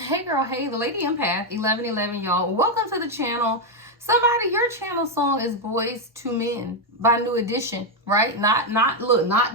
Hey girl, hey, the Lady Empath 1111, y'all. Welcome to the channel. Somebody, your channel song is Boys to Men by New Edition, right? Not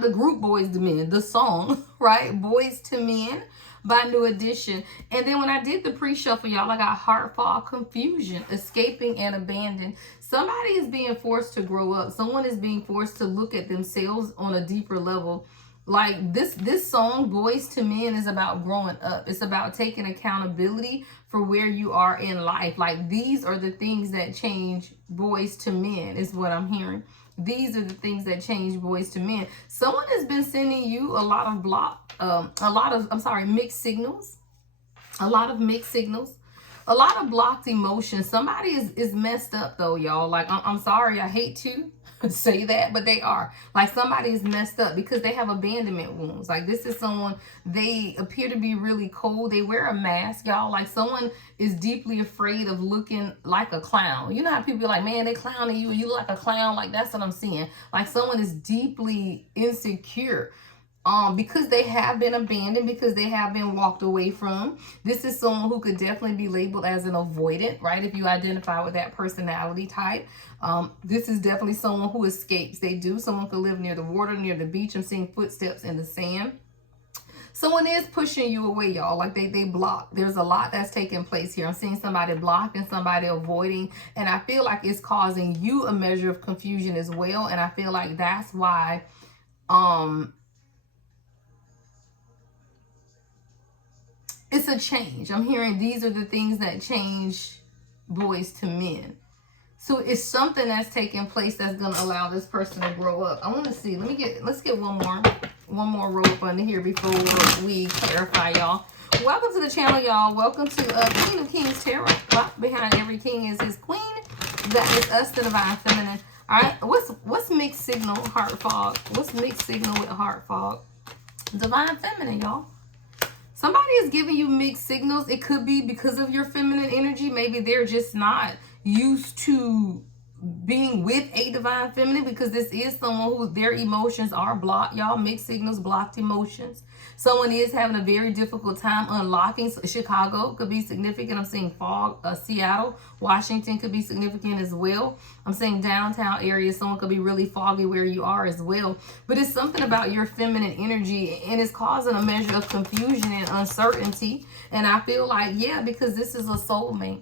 the group Boys to Men, the song, right? Boys to Men by New Edition. And then when I did the pre-shuffle, y'all, I got heart fog, confusion, escaping and abandoned. Somebody is being forced to grow up. Someone is being forced to look at themselves on a deeper level. Like this song, Boys to Men, is about growing up. It's about taking accountability for where you are in life. Like, these are the things that change boys to men, is what I'm hearing. These are the things that change boys to men. Someone has been sending you a lot of mixed signals. A lot of mixed signals. A lot of blocked emotions. Somebody is messed up though, y'all. Like, I'm sorry, I hate to say that, but they are. Like, somebody is messed up because they have abandonment wounds. Like, this is someone, they appear to be really cold. They wear a mask, y'all. Like, someone is deeply afraid of looking like a clown. You know how people be like, man, they clowning you, you look like a clown. Like, that's what I'm seeing. Like, someone is deeply insecure. Because they have been abandoned, because they have been walked away from. This is someone who could definitely be labeled as an avoidant, right? If you identify with that personality type. This is definitely someone who escapes. Someone could live near the water, near the beach. I'm seeing footsteps in the sand. Someone is pushing you away, y'all. Like, they block. There's a lot that's taking place here. I'm seeing somebody blocking, somebody avoiding, and I feel like it's causing you a measure of confusion as well. And I feel like that's why it's a change. I'm hearing these are the things that change boys to men. So it's something that's taking place that's going to allow this person to grow up. I want to see. Let's get one more row up under here before we clarify, y'all. Welcome to the channel, y'all. Welcome to Queen of Kings Tarot. Locked behind every king is his queen. That is us, the divine feminine. All right. What's mixed signal? Heart fog. What's mixed signal with heart fog? Divine feminine, y'all. Somebody is giving you mixed signals. It could be because of your feminine energy. Maybe they're just not used to being with a divine feminine, because this is someone who their emotions are blocked, y'all. Mixed signals, blocked emotions. Someone is having a very difficult time unlocking. Chicago could be significant. I'm seeing fog. Seattle, Washington could be significant as well. I'm saying downtown areas, someone could be really foggy where you are as well. But it's something about your feminine energy, and it's causing a measure of confusion and uncertainty. And I feel like, yeah, because this is a soulmate.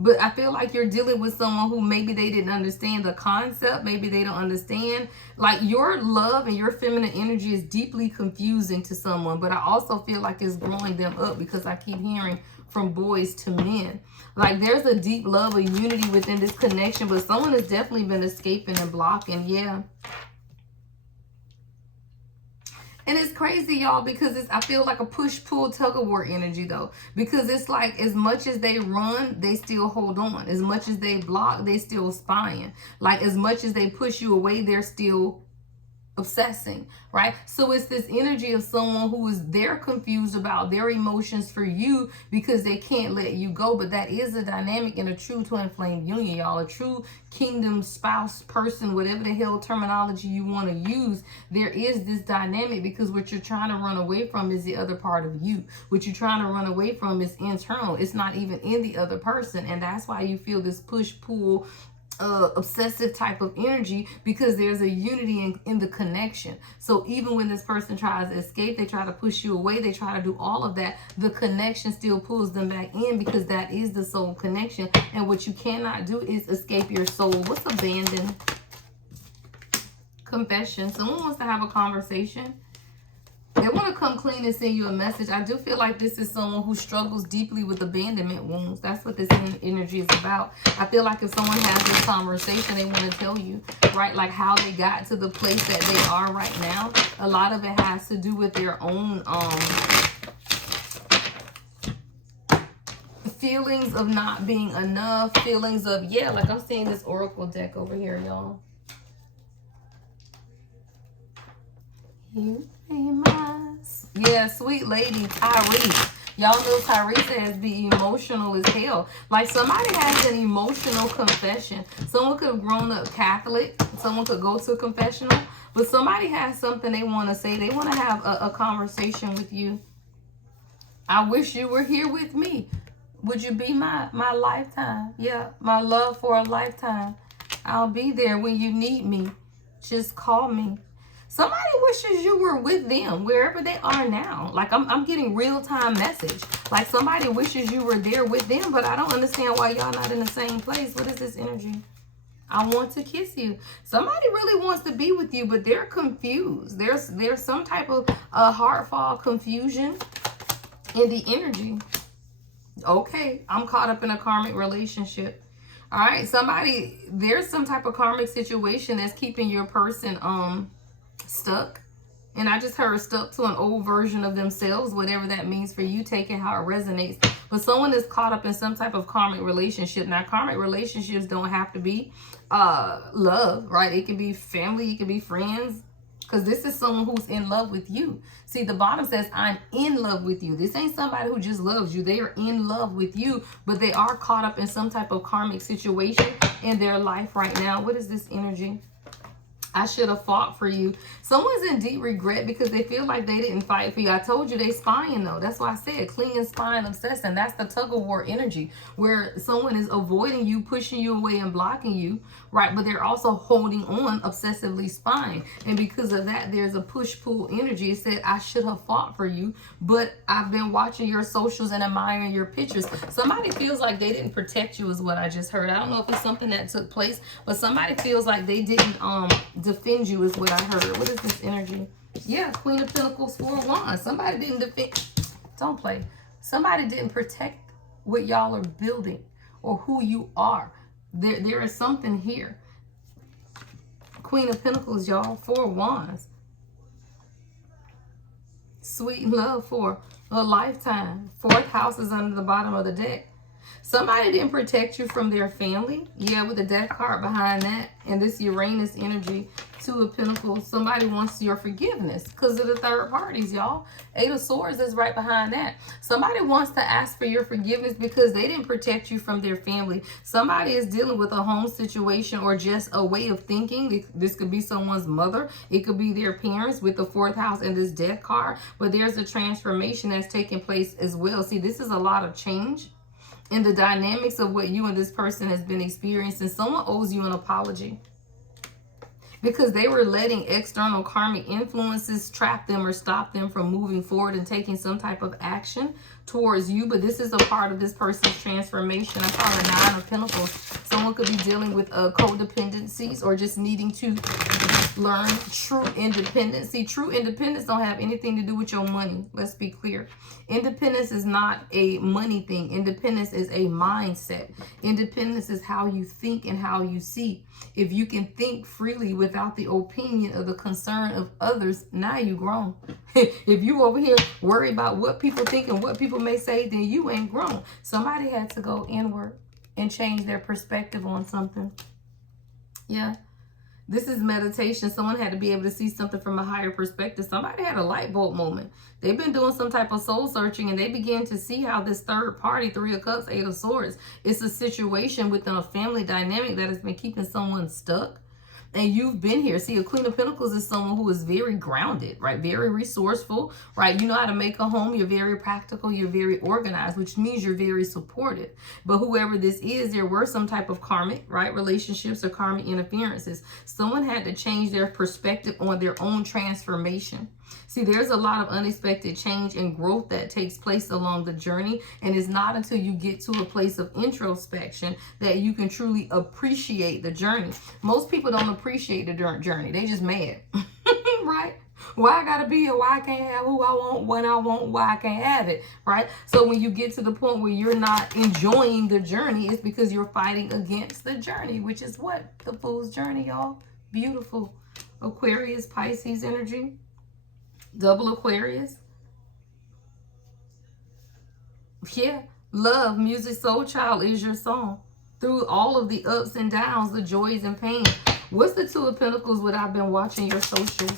But I feel like you're dealing with someone who maybe they didn't understand the concept. Maybe they don't understand. Like, your love and your feminine energy is deeply confusing to someone. But I also feel like it's growing them up, because I keep hearing from boys to men. Like, there's a deep love, a unity within this connection. But someone has definitely been escaping and blocking. Yeah. And it's crazy, y'all, because I feel like a push-pull tug-of-war energy, though. Because it's like, as much as they run, they still hold on. As much as they block, they still spying. Like, as much as they push you away, they're still obsessing, right? So it's this energy of someone who is, they're confused about their emotions for you because they can't let you go. But that is a dynamic in a true twin flame union, y'all. A true kingdom spouse person, whatever the hell terminology you want to use. There is this dynamic, because what you're trying to run away from is the other part of you. What you're trying to run away from is internal. It's not even in the other person. And that's why you feel this push-pull obsessive type of energy, because there's a unity in the connection. So even when this person tries to escape, they try to push you away, they try to do all of that, the connection still pulls them back in, because that is the soul connection. And what you cannot do is escape your soul. What's abandon? Confession. Someone wants to have a conversation. They want to come clean and send you a message. I do feel like this is someone who struggles deeply with abandonment wounds. That's what this energy is about. I feel like if someone has this conversation, they want to tell you, right, like how they got to the place that they are right now. A lot of it has to do with their own feelings of not being enough, feelings of, yeah, like I'm seeing this oracle deck over here, y'all. Yeah, sweet lady Tyrese. Y'all know Tyrese has be emotional as hell. Like, somebody has an emotional confession. Someone could have grown up Catholic. Someone could go to a confessional. But somebody has something they want to say. They want to have a conversation with you. I wish you were here with me. Would you be my lifetime? Yeah, my love for a lifetime. I'll be there when you need me. Just call me. Somebody wishes you were with them wherever they are now. Like I'm getting real-time message. Like somebody wishes you were there with them, but I don't understand why y'all not in the same place. What is this energy? I want to kiss you. Somebody really wants to be with you, but they're confused. There's some type of heartfall confusion in the energy. Okay, I'm caught up in a karmic relationship. All right, somebody, there's some type of karmic situation that's keeping your person stuck. And I just heard stuck to an old version of themselves, whatever that means for you. Take it how it resonates. But someone is caught up in some type of karmic relationship. Now, karmic relationships don't have to be love, right? It can be family, it can be friends. Because this is someone who's in love with you. See, the bottom says, I'm in love with you. This ain't somebody who just loves you. They are in love with you, but they are caught up in some type of karmic situation in their life right now. What is this energy? I should have fought for you. Someone's in deep regret because they feel like they didn't fight for you. I told you they spying though. That's why I said clinging, spying, obsessing. That's the tug of war energy where someone is avoiding you, pushing you away and blocking you, right? But they're also holding on, obsessively spying. And because of that, there's a push-pull energy. It said, I should have fought for you, but I've been watching your socials and admiring your pictures. Somebody feels like they didn't protect you is what I just heard. I don't know if it's something that took place, but somebody feels like they didn't defend you is what I heard. What is this energy? Yeah, Queen of Pentacles, Four of Wands. Somebody didn't defend. Don't play. Somebody didn't protect what y'all are building or who you are. There is something here. Queen of Pentacles, y'all. Four of Wands. Sweet love for a lifetime. Fourth house is under the bottom of the deck. Somebody didn't protect you from their family. Yeah, with the death card behind that. And this Uranus energy, Two of Pentacles. Somebody wants your forgiveness because of the third parties, y'all. Eight of Swords is right behind that. Somebody wants to ask for your forgiveness because they didn't protect you from their family. Somebody is dealing with a home situation or just a way of thinking. This could be someone's mother. It could be their parents with the fourth house and this death card. But there's a transformation that's taking place as well. See, this is a lot of change in the dynamics of what you and this person has been experiencing. Someone owes you an apology because they were letting external karmic influences trap them or stop them from moving forward and taking some type of action towards you. But this is a part of this person's transformation. I call it Nine of Pentacles. Someone could be dealing with codependencies or just needing to learn true independence. See, true independence don't have anything to do with your money. Let's be clear. Independence is not a money thing. Independence is a mindset. Independence is how you think and how you see. If you can think freely without the opinion or the concern of others, now you grown. If you over here worry about what people think and what people may say, then you ain't grown. Somebody had to go inward and change their perspective on something. Yeah. This is meditation. Someone had to be able to see something from a higher perspective. Somebody had a light bulb moment. They've been doing some type of soul searching and they began to see how this third party, Three of Cups, Eight of Swords, it's a situation within a family dynamic that has been keeping someone stuck. And you've been here. See, a Queen of Pentacles is someone who is very grounded, right? Very resourceful, right? You know how to make a home. You're very practical. You're very organized, which means you're very supportive. But whoever this is, there were some type of karmic, right? Relationships or karmic interferences. Someone had to change their perspective on their own transformation. See, there's a lot of unexpected change and growth that takes place along the journey. And it's not until you get to a place of introspection that you can truly appreciate the journey. Most people don't appreciate the journey. They just mad, right? Why I gotta be here? Why I can't have who I want, when I want, why I can't have it, right? So when you get to the point where you're not enjoying the journey, it's because you're fighting against the journey, which is what? The Fool's journey, y'all. Beautiful. Aquarius, Pisces energy. Double Aquarius. Yeah. Love, music, soul child is your song. Through all of the ups and downs, the joys and pains. What's the Two of Pentacles what I've been watching your socials?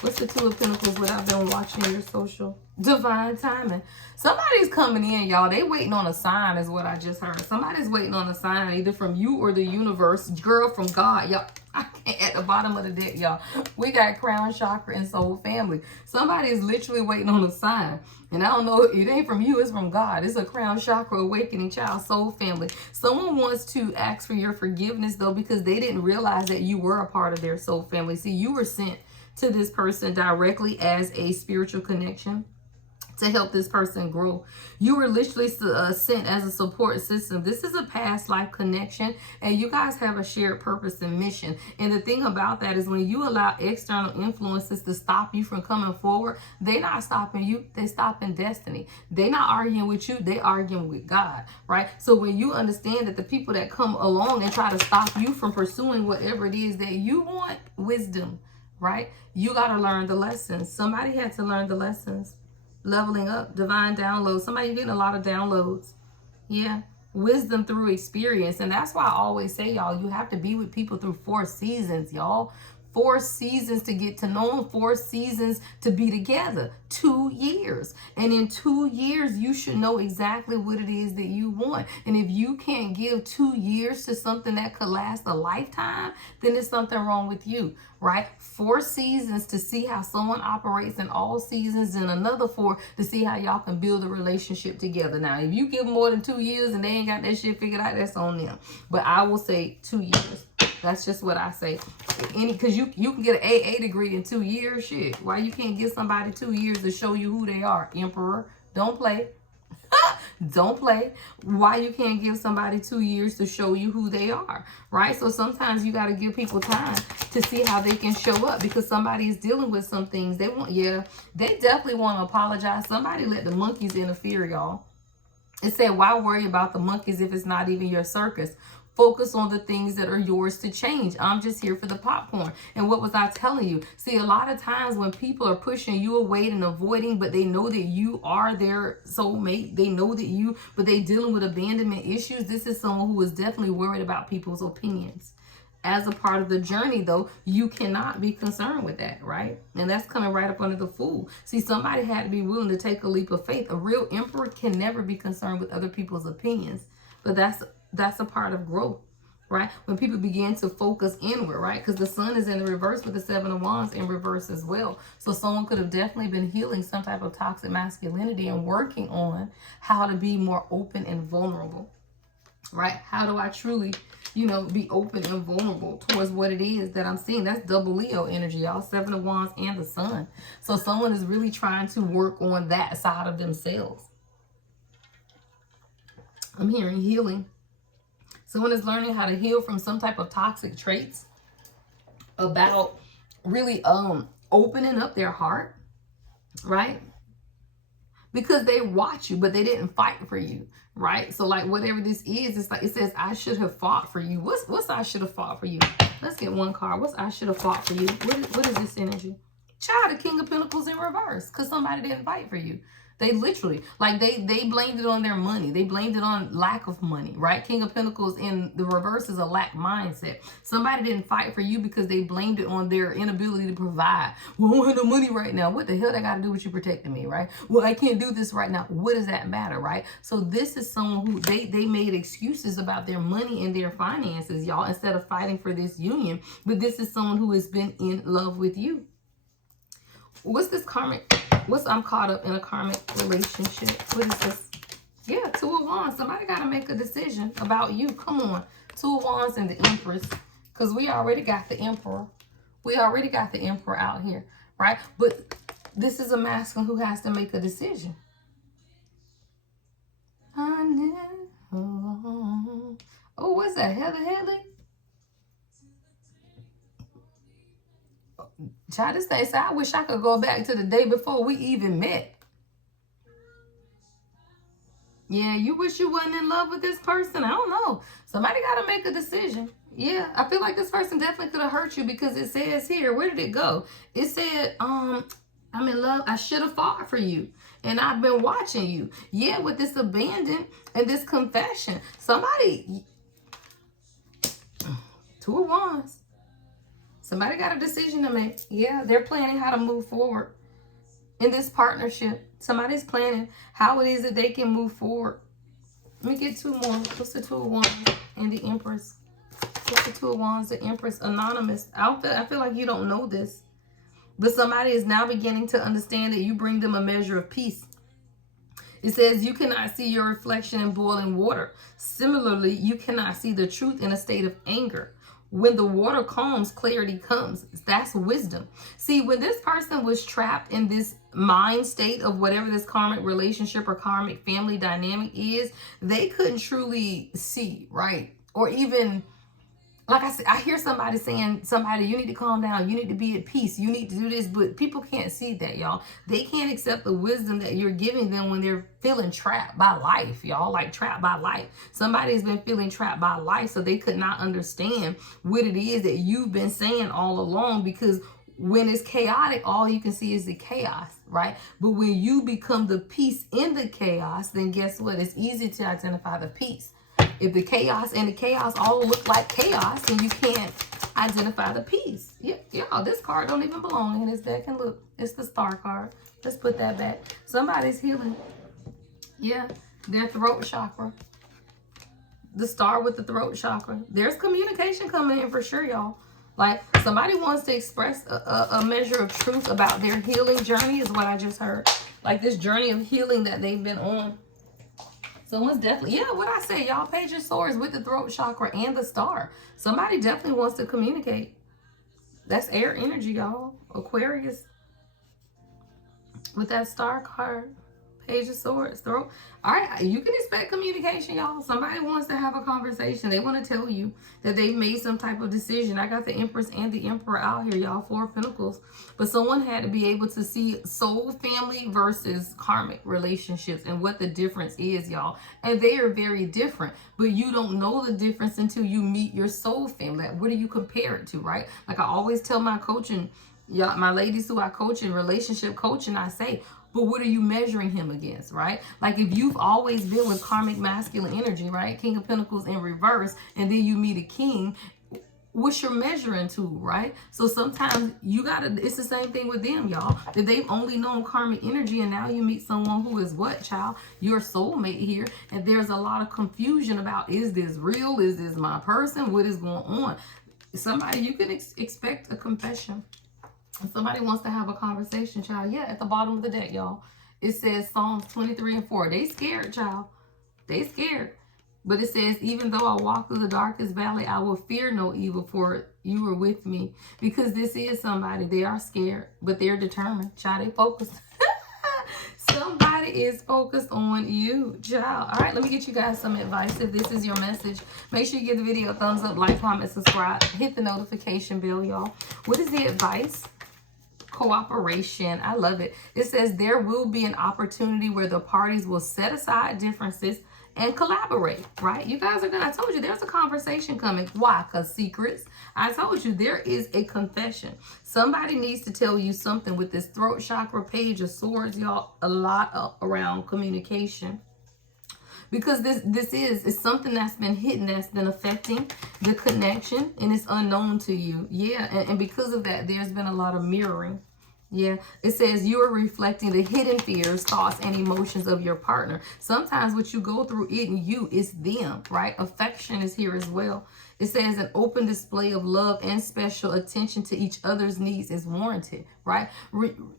What's the Two of Pentacles what I've been watching your social? Divine timing. Somebody's coming in, y'all. They waiting on a sign is what I just heard. Somebody's waiting on a sign either from you or the universe. Girl, from God. Y'all, I can't. at the bottom of the deck, y'all, we got crown chakra and soul family. Somebody is literally waiting on a sign. And I don't know, it ain't from you, it's from God. It's a crown chakra awakening child soul family. Someone wants to ask for your forgiveness, though, because they didn't realize that you were a part of their soul family. See, you were sent to this person directly as a spiritual connection to help this person grow. You were literally sent as a support system. This is a past life connection, and you guys have a shared purpose and mission. And the thing about that is when you allow external influences to stop you from coming forward, they're not stopping you, they're stopping destiny. They're not arguing with you, they're arguing with God, right? So when you understand that the people that come along and try to stop you from pursuing whatever it is that you want, wisdom, right? You got to learn the lessons. Somebody had to learn the lessons. Leveling up, divine downloads. Somebody getting a lot of downloads. Yeah. Wisdom through experience. And that's why I always say, y'all, you have to be with people through 4 seasons, y'all. 4 seasons to get to know them, 4 seasons to be together, 2 years. And in 2 years, you should know exactly what it is that you want. And if you can't give 2 years to something that could last a lifetime, then there's something wrong with you, right? 4 seasons to see how someone operates in all seasons, and another 4 to see how y'all can build a relationship together. Now, if you give more than 2 years and they ain't got that shit figured out, that's on them. But I will say 2 years. That's just what I say. Because you can get an AA degree in 2 years. Shit. Why you can't give somebody 2 years to show you who they are? Emperor, don't play. Don't play. Why you can't give somebody 2 years to show you who they are, right? So sometimes you got to give people time to see how they can show up, because somebody is dealing with some things. They definitely want to apologize. Somebody let the monkeys interfere, y'all. It said, why worry about the monkeys if it's not even your circus? Focus on the things that are yours to change. I'm just here for the popcorn. And what was I telling you? See, a lot of times when people are pushing you away and avoiding, but they know that you are their soulmate, they know that but they dealing with abandonment issues. This is someone who is definitely worried about people's opinions. As a part of the journey, though, you cannot be concerned with that, right? And that's coming right up under the Fool. See, somebody had to be willing to take a leap of faith. A real emperor can never be concerned with other people's opinions. But that's a part of growth, right? When people begin to focus inward, right? Because the sun is in the reverse with the 7 of Wands in reverse as well. So someone could have definitely been healing some type of toxic masculinity and working on how to be more open and vulnerable, right? How do I truly, be open and vulnerable towards what it is that I'm seeing? That's double Leo energy, y'all. 7 of Wands and the sun. So someone is really trying to work on that side of themselves. I'm hearing healing. Someone is learning how to heal from some type of toxic traits, about really opening up their heart, right? Because they watch you, but they didn't fight for you, right? So like whatever this is, it's like it says, I should have fought for you. What's I should have fought for you? Let's get one card. What's I should have fought for you? What is this energy? Child, the King of Pentacles in reverse, because somebody didn't fight for you. They literally, like they blamed it on their money. They blamed it on lack of money, right? King of Pentacles in the reverse is a lack mindset. Somebody didn't fight for you because they blamed it on their inability to provide. Well, I don't have no money right now. What the hell that got to do with you protecting me, right? Well, I can't do this right now. What does that matter, right? So this is someone who they made excuses about their money and their finances, y'all, instead of fighting for this union. But this is someone who has been in love with you. What's this karmic? I'm caught up in a karmic relationship. What is this? Yeah, 2 of Wands. Somebody got to make a decision about you. Come on. 2 of Wands and the Empress. Because we already got the Emperor. We already got the Emperor out here, right? But this is a masculine who has to make a decision. Oh, what's that? Heather Headley? Child, this thing said, I wish I could go back to the day before we even met. Yeah, you wish you wasn't in love with this person? I don't know. Somebody got to make a decision. Yeah, I feel like this person definitely could have hurt you, because it says here, where did it go? It said, I'm in love. I should have fought for you. And I've been watching you. Yeah, with this abandon and this confession. Somebody, 2 of Wands. Somebody got a decision to make. Yeah, they're planning how to move forward in this partnership. Somebody's planning how it is that they can move forward. Let me get 2 more. What's the 2 of Wands and the Empress? What's the Two of Wands, the Empress, Anonymous? I feel like you don't know this, but somebody is now beginning to understand that you bring them a measure of peace. It says you cannot see your reflection in boiling water. Similarly, you cannot see the truth in a state of anger. When the water calms, clarity comes. That's wisdom. See, when this person was trapped in this mind state of whatever this karmic relationship or karmic family dynamic is, they couldn't truly see, right? Or even, like I said, I hear somebody saying, somebody, you need to calm down. You need to be at peace. You need to do this. But people can't see that, y'all. They can't accept the wisdom that you're giving them when they're feeling trapped by life, y'all. Like trapped by life. Somebody's been feeling trapped by life, so they could not understand what it is that you've been saying all along, because when it's chaotic, all you can see is the chaos, right? But when you become the peace in the chaos, then guess what? It's easy to identify the peace. If the chaos and the chaos all look like chaos, then you can't identify the peace. Yeah, this card don't even belong in this deck. And look, it's the Star card. Let's put that back. Somebody's healing. Yeah, their throat chakra. The Star with the throat chakra. There's communication coming in for sure, y'all. Like somebody wants to express a measure of truth about their healing journey is what I just heard. Like this journey of healing that they've been on. Someone's definitely, yeah, what I say, y'all, Page of Swords with the throat chakra and the Star. Somebody definitely wants to communicate. That's air energy, y'all. Aquarius with that Star card. Page of Swords, throat. All right, you can expect communication, y'all. Somebody wants to have a conversation. They want to tell you that they've made some type of decision. I got the Empress and the Emperor out here, y'all. 4 of Pentacles. But someone had to be able to see soul family versus karmic relationships and what the difference is, y'all. And they are very different. But you don't know the difference until you meet your soul family. Like, what do you compare it to, right? Like I always tell my coaching, y'all, my ladies who I coach in relationship coaching, I say, but what are you measuring him against, right? Like if you've always been with karmic masculine energy, right? King of Pentacles in reverse, and then you meet a king, what's your measuring tool, right? So sometimes you gotta, it's the same thing with them, y'all. That they've only known karmic energy, and now you meet someone who is what, child? Your soulmate here. And there's a lot of confusion about, is this real? Is this my person? What is going on? Somebody, you can expect a confession. Somebody wants to have a conversation, child. Yeah, at the bottom of the deck, y'all. It says Psalms 23 and 4. They scared, child. They scared. But it says, even though I walk through the darkest valley, I will fear no evil, for you are with me. Because this is somebody. They are scared, but they're determined. Child, they focused. Somebody is focused on you, child. All right, let me get you guys some advice. If this is your message, make sure you give the video a thumbs up, like, comment, subscribe. Hit the notification bell, y'all. What is the advice? Cooperation. I love it. It says there will be an opportunity where the parties will set aside differences and collaborate, right? You guys are gonna, I told you there's a conversation coming. Why? Because secrets. I told you there is a confession. Somebody needs to tell you something with this throat chakra, Page of Swords, y'all. A lot around communication. Because this is something that's been hidden, that's been affecting the connection, and it's unknown to you. Yeah, and because of that, there's been a lot of mirroring. Yeah, it says you are reflecting the hidden fears, thoughts, and emotions of your partner. Sometimes what you go through isn't you, it's them, right? Affection is here as well. It says an open display of love and special attention to each other's needs is warranted, right?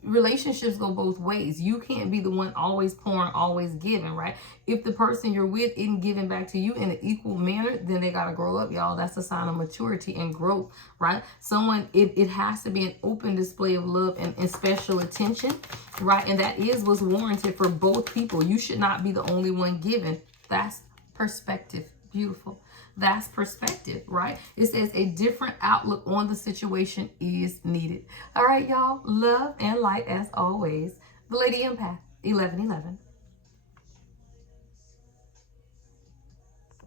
Relationships go both ways. You can't be the one always pouring, always giving, right? If the person you're with isn't giving back to you in an equal manner, then they got to grow up, y'all. That's a sign of maturity and growth, right? Someone, it has to be an open display of love and special attention, right? And that is what's warranted for both people. You should not be the only one giving. That's perspective. Beautiful. That's perspective, right? It says a different outlook on the situation is needed. All right, y'all. Love and light as always. The Lady Empath, 1111.